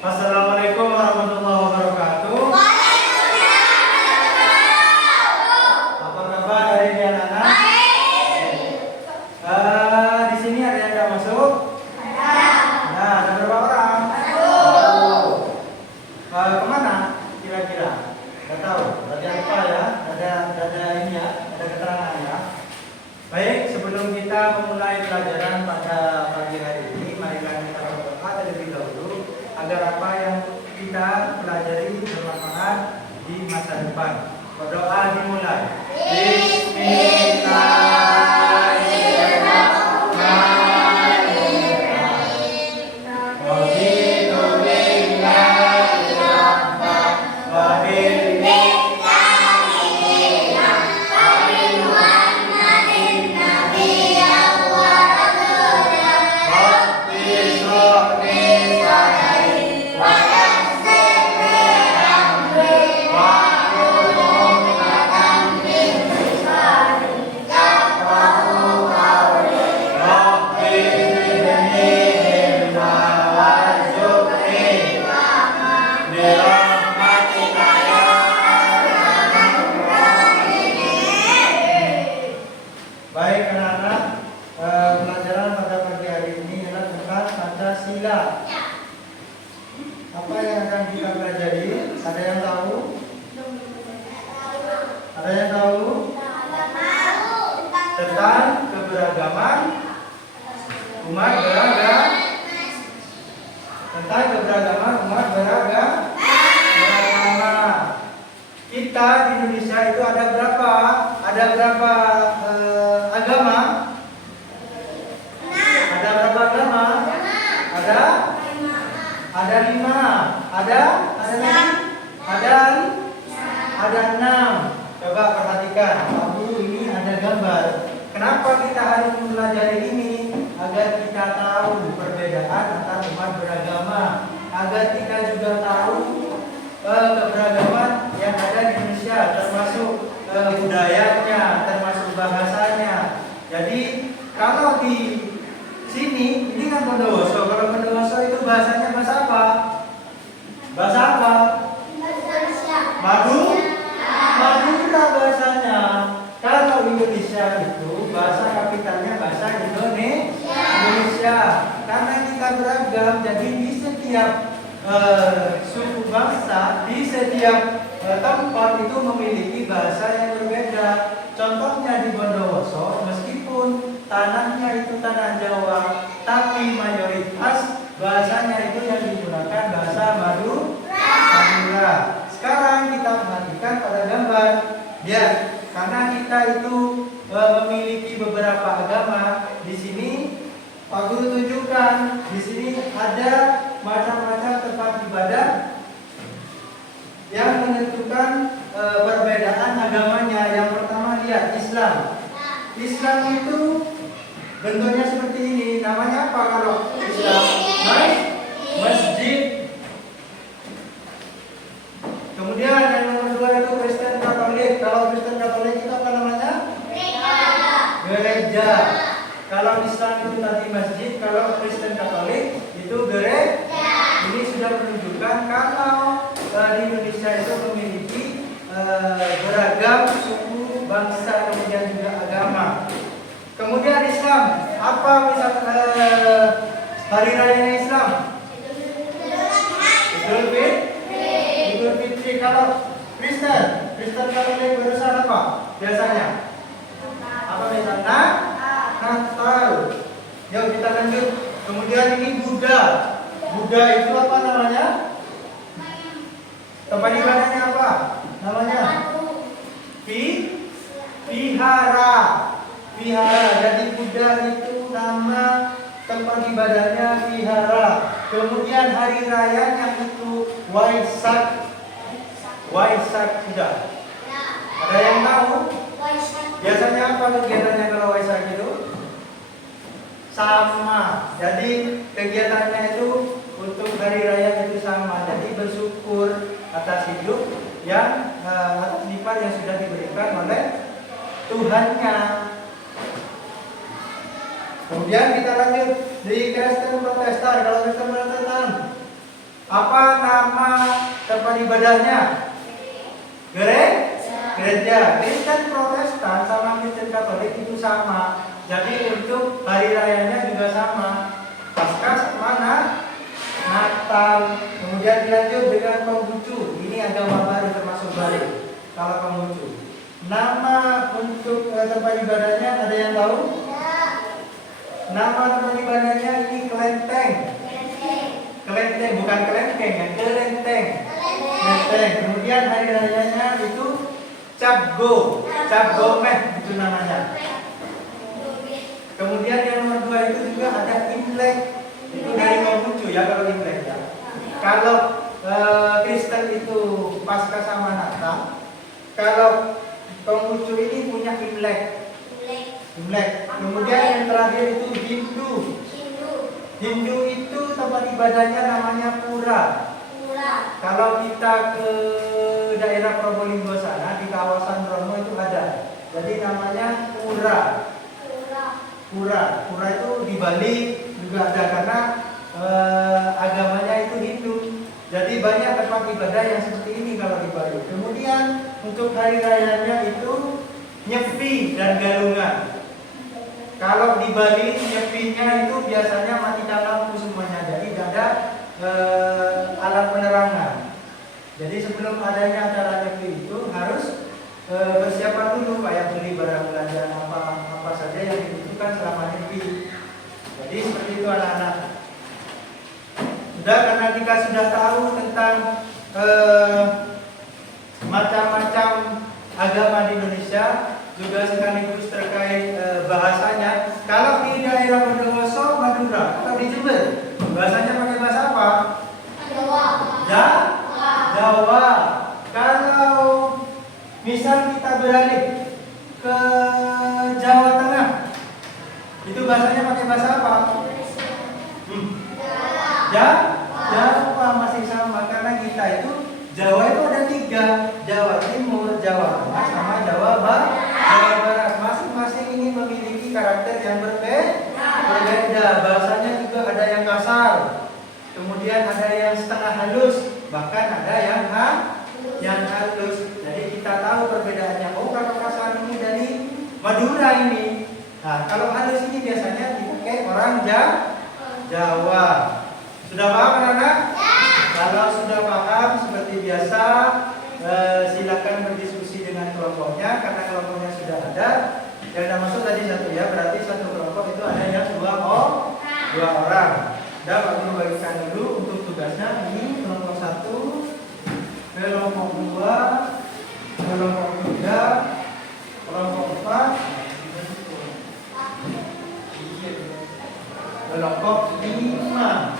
Assalamualaikum warahmatullahi wabarakatuh. Apa kabar hari ini anak-anak? Di sini ada yang tidak masuk? Nah, ada berapa orang? Kemana kira-kira? Tidak tahu. Berarti apa ya? Ada ini ya, ada keterangan ya. Baik, sebelum kita memulai pelajaran pada pagi hari ini, marilah kita berdoa terlebih dahulu agar apa yang kita pelajari bermanfaat di masa depan. Berdoa dimulai. Baik anak-anak, pelajaran pada pagi hari ini adalah tentang Pancasila. Apa yang akan kita pelajari? Ada yang tahu? Ada yang tahu? Tentang keberagaman umat beragama. Tentang keberagaman umat beragama. Kita di Indonesia itu ada berapa? Ada berapa agama? Ada berapa agama? Ada 5. Ada 6. Coba perhatikan. Ini ada gambar. Kenapa kita harus mempelajari ini? Agar kita tahu perbedaan antar umat beragama. Agar kita juga tahu keberagaman yang ada di Indonesia, termasuk budayanya, termasuk bahasanya. Jadi kalau di sini ini kan Bondowoso. Kalau Bondowoso itu bahasanya bahasa apa? Bahasa apa? Madura bahasanya. Kalau Indonesia itu bahasa kapitalnya bahasa Indonesia. Karena kita beragam, jadi di setiap suku bangsa di setiap tempat itu memiliki bahasa yang berbeda. Contohnya di Bondowoso, meskipun tanahnya itu tanah Jawa, tapi mayoritas bahasanya itu yang digunakan bahasa Madura. Sekarang kita perhatikan pada gambar. Ya, karena kita itu memiliki beberapa agama. Di sini Pak Guru tunjukkan. Di sini ada macam-macam tempat ibadah yang menentukan perbedaan agamanya. Yang pertama lihat Islam. Islam itu bentuknya seperti ini. Namanya apa kalau Islam? Masjid. Kemudian yang nomor 2 itu Kristen Katolik. Kalau Kristen Katolik itu apa namanya? Gereja. Kalau Islam itu tadi masjid, kalau Kristen Katolik itu gereja. Ini sudah menunjukkan kalau di Indonesia itu memiliki beragam suku, bangsa, kemudian juga agama. Kemudian Islam, apa misal hari raya Islam? Idul Fitri. Kalau Kristen Katolik berusaha apa biasanya? Apa misalnya? Natal. Yuk kita lanjut. Kemudian ini Buddha itu apa namanya? Tempat ibadahnya apa? Namanya? Vihara. Jadi Buddha itu nama tempat ibadahnya Vihara. Kemudian hari rayanya itu Waisak sudah. Ada yang tahu? Biasanya apa kegiatannya kalau Waisak itu? Sama. Jadi kegiatannya itu untuk hari raya itu sama. Jadi bersyukur atas hidup yang atas nikmat yang sudah diberikan oleh Tuhannya. Kemudian kita lanjut di Kristen Protestan. Kalau Kristen Protestan Apa nama tempat ibadahnya? Gereja. Kristen Protestan sama Kristen Katolik itu sama. Jadi untuk hari rayanya juga sama. Paskah mana? Natal. Kemudian dilanjut dengan Konghucu. Ini agama baru termasuk baru. Kalau Konghucu. Nama untuk tempat ibadahnya ada yang tahu? Nama tempat ibadahnya ini Kelenteng. Kelenteng, bukan kelenteng ya, Kelenteng. Kelenteng. Kemudian hari rayanya itu Cap Gomeh itu namanya. Kemudian yang nomor 2 itu juga ada Imlek. Itu dari Konghucu ya kalau Imlek ya. Kalau Kristen itu Paskah sama Natal. Kalau Konghucu ini punya Imlek. Kemudian yang terakhir itu Hindu itu tempat ibadahnya namanya Pura. Kalau kita ke daerah Probolinggo sana di kawasan Bromo itu ada. Jadi namanya Pura itu di Bali juga ada karena agamanya itu Hindu. Jadi banyak tempat ibadah yang seperti ini kalau di Bali. Kemudian untuk hari rayanya itu Nyepi dan Galungan. Kalau di Bali nyepinya itu biasanya matikan lampu semuanya, jadi tidak ada alat penerangan. Jadi sebelum adanya acara nyepi itu harus persiapan dulu, kayak beli barang belanjaan apa saja yang dibutuhkan selama nyepi. Jadi seperti itu anak-anak. Sudah, karena kita sudah tahu tentang macam-macam agama di Indonesia, juga sekaligus terkait bahasanya. Kalau di daerah Bondowoso, Madura atau di Jember, bahasanya pakai bahasa apa? Jawa. Kalau misal kita beralih ke Jawa Tengah, itu bahasanya pakai bahasa apa? Jawa masih sama, karena kita itu Jawa itu ada 3, Jawa Timur, Jawa Tengah, sama Jawa Barat. Masing-masing ini memiliki karakter yang berbeda. Bahasanya juga ada yang kasar, kemudian ada yang setengah halus, bahkan ada yang halus. Jadi kita tahu perbedaannya. Oh, kalau kasar ini dari Madura ini. Nah, kalau halus ini biasanya dipakai orang Jawa. Sudah paham anak-anak? Kalau sudah paham, seperti biasa, silakan berdiskusi dengan kelompoknya, karena kelompoknya sudah ada. Yang tidak masuk tadi 1 ya, berarti satu kelompok itu ada yang 2 orang. Sudah, Pak Guru bagikan dulu untuk tugasnya. Ini kelompok 1, kelompok 2, kelompok 3, kelompok 4, kelompok 5.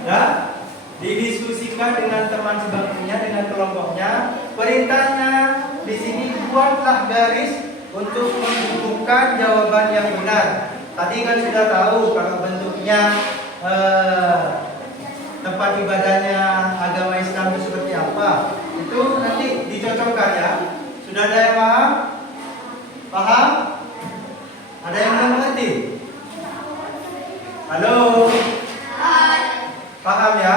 Ya, didiskusikan dengan teman sebangkunya, dengan kelompoknya. Perintahnya di sini, buatlah garis untuk menentukan jawaban yang benar. Tadi kan sudah tahu kalau bentuknya tempat ibadahnya agama Islam itu seperti apa. Itu nanti dicocokkan ya. Sudah ada yang paham? Paham? Ada yang belum mengerti? Halo? Paham ya?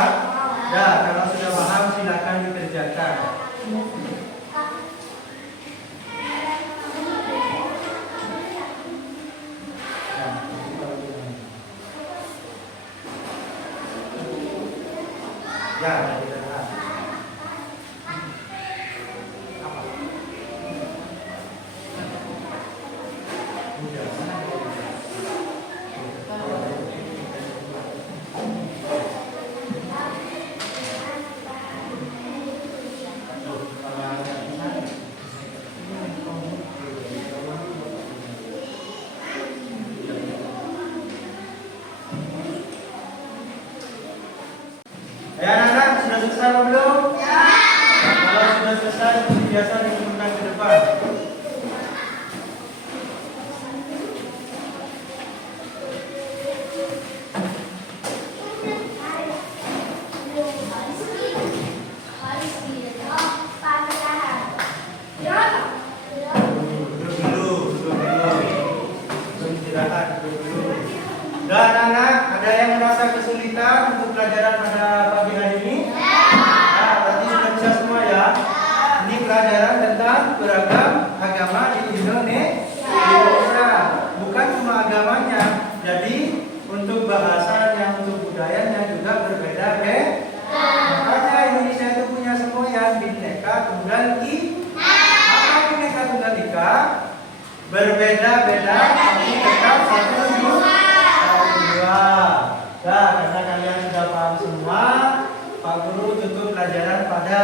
Ya, kalau sudah paham silakan dikerjakan. Ya, anak-anak sudah selesai atau belum? Ya. Kalau sudah selesai, seperti biasa diturunkan ke depan. Dan anak-anak, ada yang merasa kesulitan untuk dengan beragam agama di Indonesia. Bukan cuma agamanya, jadi untuk bahasanya, untuk budayanya juga berbeda-beda. Makanya Indonesia itu punya semboyan Bhinneka Tunggal Ika. Apa Bhinneka Tunggal Ika? Berbeda-beda tapi tetap satu dua. Nah, karena kalian sudah paham semua, Pak Guru tutup pelajaran pada